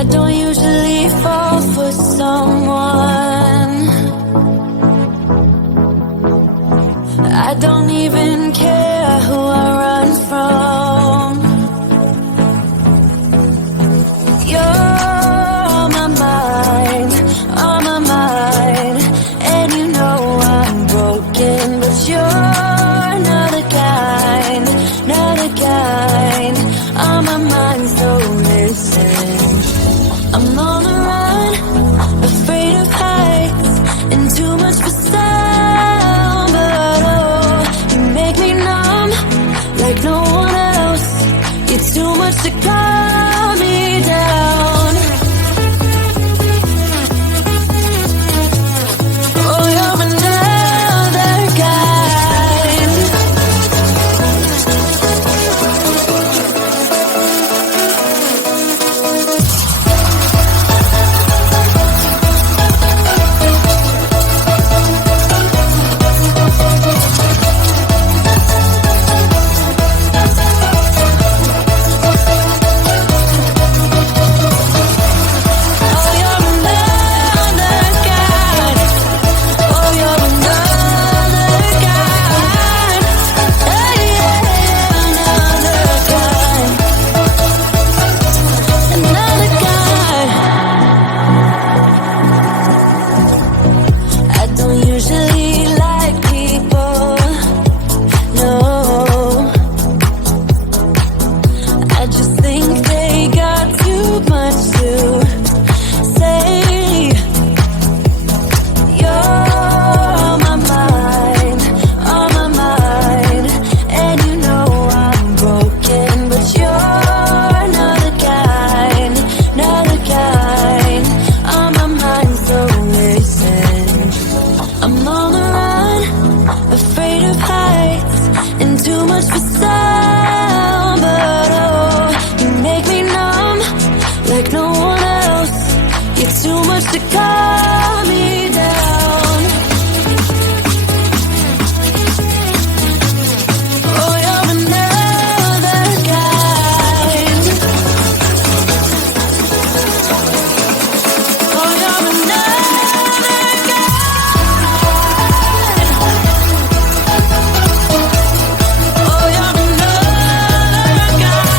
I don't usually fall for someone. I don't even care who I run from. You're on my mind, on my mind. And you know I'm broken, but you're not the kind, not the kind. On my mind, so listen. I'm on the run, afraid of heights, and too much for sound. But oh, you make me numb, like no one else. You're too much to calm me down. Oh, you're another kind. I'm on the run, afraid of heights, and too much for sound. But oh, you make me numb, like no one else. You're too much to calm me down. Oh, you're another kind. Oh, you're another kind. Oh, you're another kind.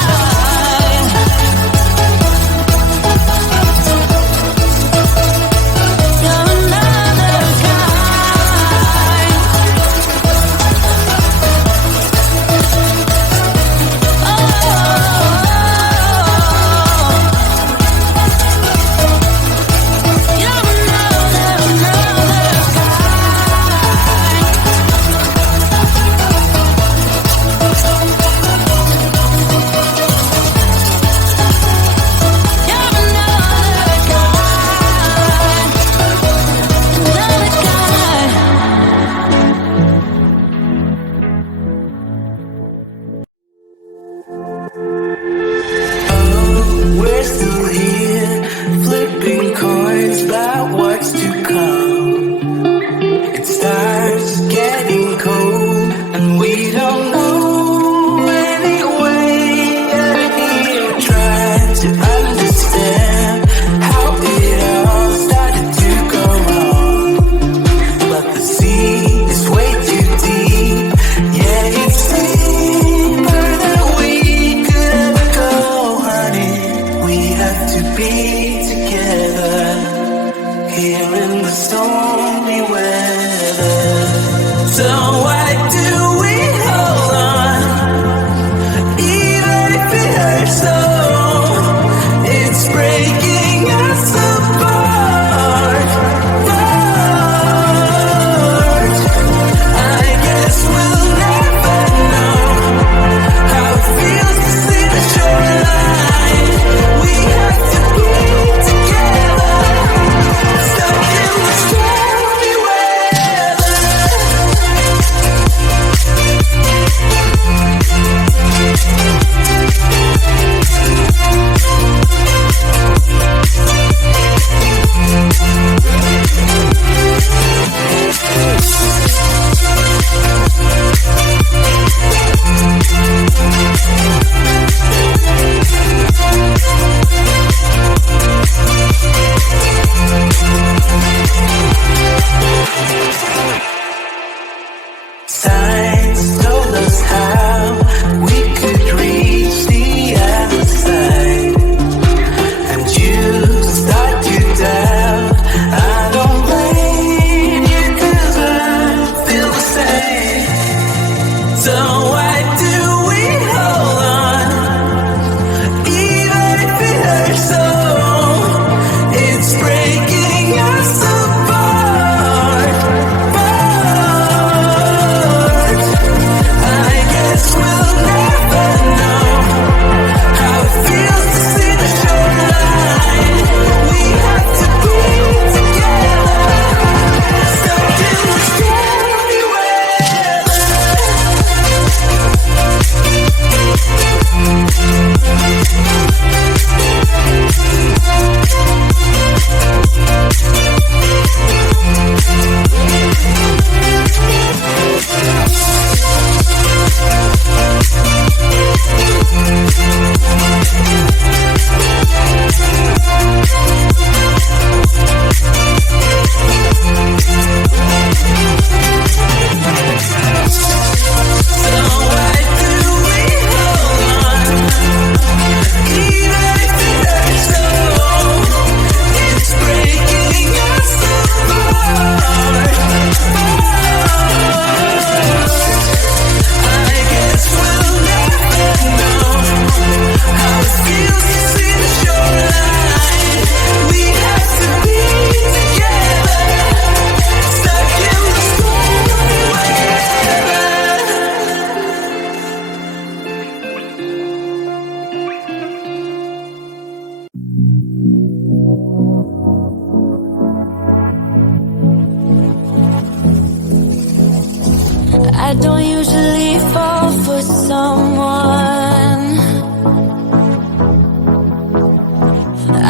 I don't usually fall for someone.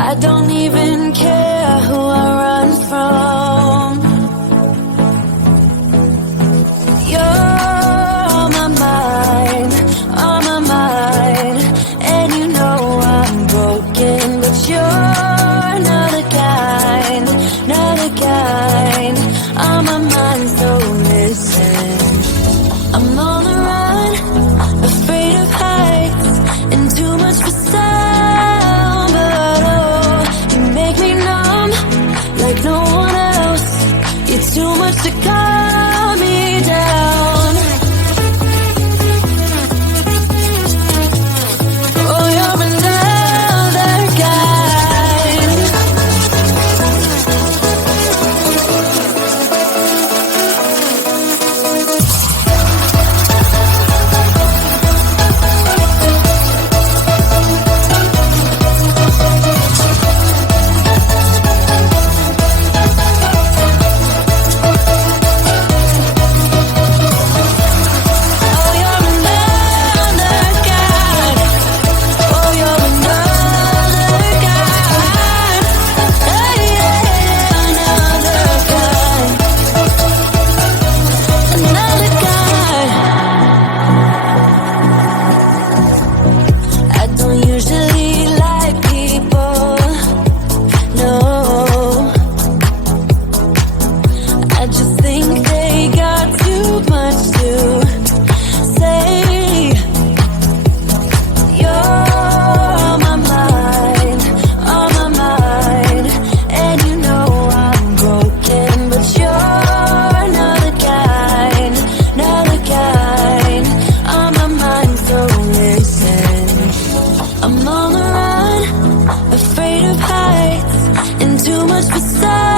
I don't even care who I run from. You're on my mind, on my mind. And you know I'm broken, but you're not the kind, not the kind. On my mind, so listen. I'm on the run, afraid of heights, and too much for sound. But oh, you make me numb, like no one else. You're too much to calm me down. Oh, you're another kind. I'm on the run, afraid of heights, and too much for sight.